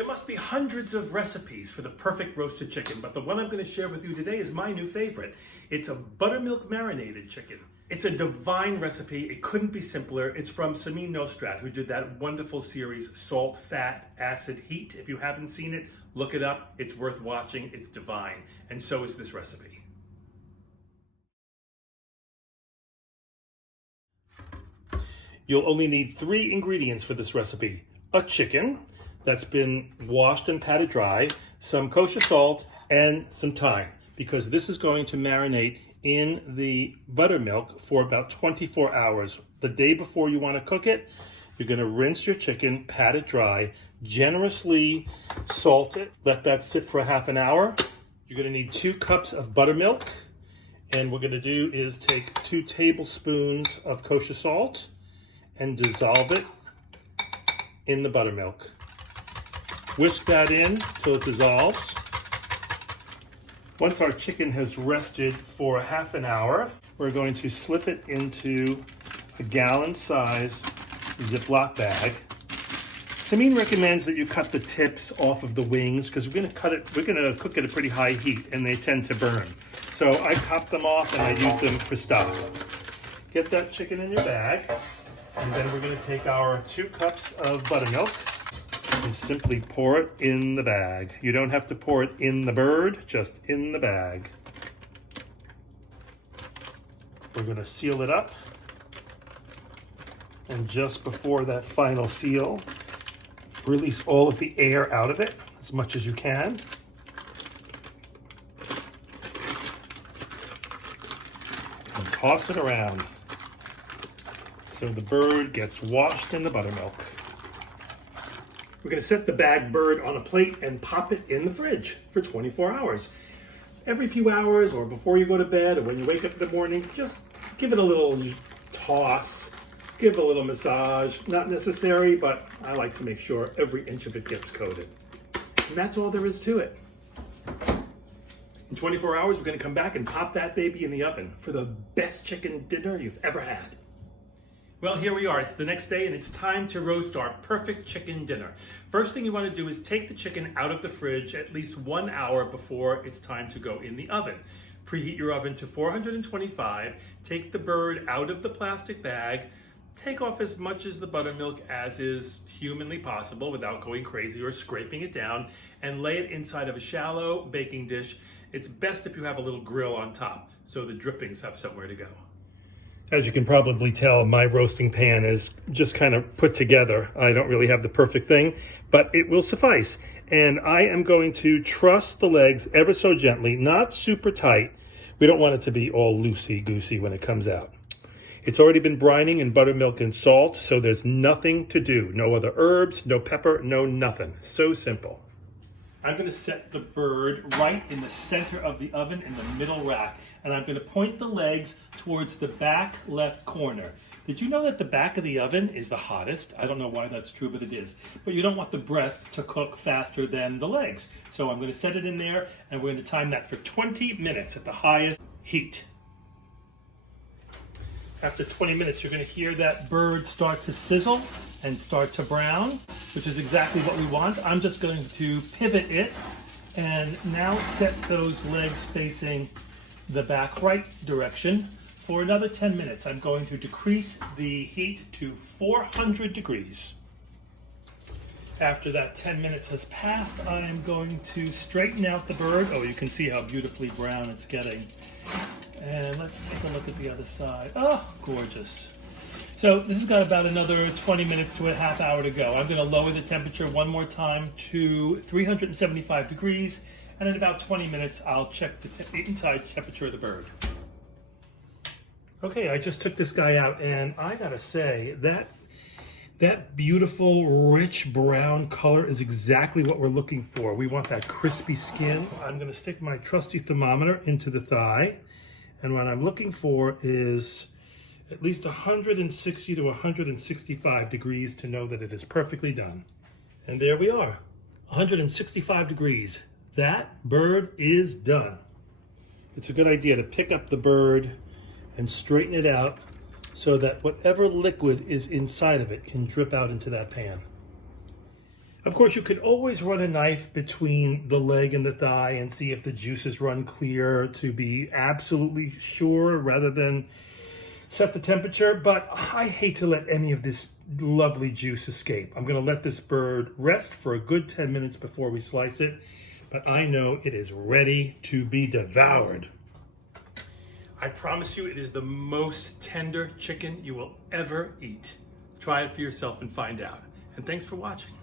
There must be hundreds of recipes for the perfect roasted chicken, but the one I'm going to share with you today is my new favorite. It's a buttermilk marinated chicken. It's a divine recipe. It couldn't be simpler. It's from Samin Nosrat, who did that wonderful series, Salt, Fat, Acid, Heat. If you haven't seen it, look it up. It's worth watching. It's divine. And so is this recipe. You'll only need 3 ingredients for this recipe. A chicken that's been washed and patted dry, some kosher salt, and some thyme, because this is going to marinate in the buttermilk for about 24 hours. The day before you want to cook it, you're going to rinse your chicken, pat it dry, generously salt it, let that sit for a half an hour. You're going to need 2 cups of buttermilk, and what we're going to do is take 2 tablespoons of kosher salt and dissolve it in the buttermilk. Whisk that in till it dissolves. Once our chicken has rested for a half an hour, we're going to slip it into a gallon-size Ziploc bag. Samin recommends that you cut the tips off of the wings because we're going to cook at a pretty high heat and they tend to burn. So I cut them off and I use them for stock. Get that chicken in your bag, and then we're going to take our 2 cups of buttermilk and simply pour it in the bag. You don't have to pour it in the bird, just in the bag. We're going to seal it up. And just before that final seal, release all of the air out of it as much as you can. And toss it around so the bird gets washed in the buttermilk. We're going to set the bag bird on a plate and pop it in the fridge for 24 hours. Every few hours, or before you go to bed, or when you wake up in the morning, just give it a little toss, give it a little massage. Not necessary, but I like to make sure every inch of it gets coated. And that's all there is to it. In 24 hours, we're going to come back and pop that baby in the oven for the best chicken dinner you've ever had. Well, here we are. It's the next day and it's time to roast our perfect chicken dinner. First thing you want to do is take the chicken out of the fridge at least 1 hour before it's time to go in the oven. Preheat your oven to 425, take the bird out of the plastic bag, take off as much of the buttermilk as is humanly possible without going crazy or scraping it down, and lay it inside of a shallow baking dish. It's best if you have a little grill on top so the drippings have somewhere to go. As you can probably tell, my roasting pan is just kind of put together. I don't really have the perfect thing, but it will suffice. And I am going to truss the legs ever so gently, not super tight. We don't want it to be all loosey-goosey when it comes out. It's already been brining in buttermilk and salt, so there's nothing to do. No other herbs, no pepper, no nothing. So simple. I'm going to set the bird right in the center of the oven in the middle rack, and I'm going to point the legs towards the back left corner. Did you know that the back of the oven is the hottest? I don't know why that's true, but it is. But you don't want the breast to cook faster than the legs. So I'm going to set it in there, and we're going to time that for 20 minutes at the highest heat. After 20 minutes, you're going to hear that bird start to sizzle and start to brown, which is exactly what we want. I'm just going to pivot it and now set those legs facing the back right direction for another 10 minutes. I'm going to decrease the heat to 400 degrees. After that 10 minutes has passed, I'm going to straighten out the bird. Oh, you can see how beautifully brown it's getting. And let's take a look at the other side. Oh, gorgeous. So this has got about another 20 minutes to a half hour to go. I'm going to lower the temperature one more time to 375 degrees. And in about 20 minutes, I'll check the inside temperature of the bird. Okay, I just took this guy out, and I gotta say, that beautiful, rich brown color is exactly what we're looking for. We want that crispy skin. I'm gonna stick my trusty thermometer into the thigh, and what I'm looking for is at least 160 to 165 degrees to know that it is perfectly done. And there we are, 165 degrees. That bird is done. It's a good idea to pick up the bird and straighten it out so that whatever liquid is inside of it can drip out into that pan. Of course, you could always run a knife between the leg and the thigh and see if the juices run clear to be absolutely sure rather than set the temperature, but I hate to let any of this lovely juice escape. I'm gonna let this bird rest for a good 10 minutes before we slice it, but I know it is ready to be devoured. I promise you it is the most tender chicken you will ever eat. Try it for yourself and find out. And thanks for watching.